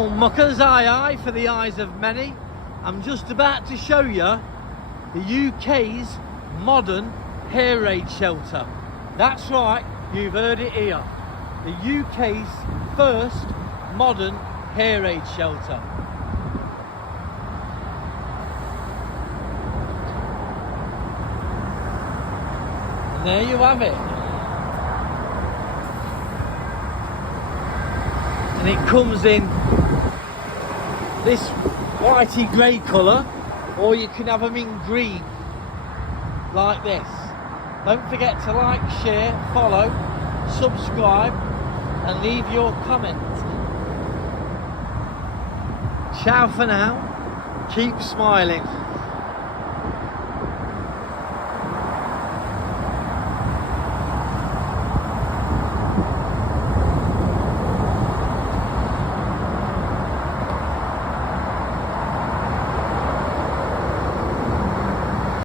Well, muckers, aye for the eyes of many. I'm just about to show you the UK's modern air raid shelter. That's right, you've heard it here. The UK's first modern air raid shelter. And there you have it. And it comes in this whitey grey colour, or you can have them in green like this. Don't forget to like, share, follow, subscribe and leave your comment. Ciao for now, keep smiling.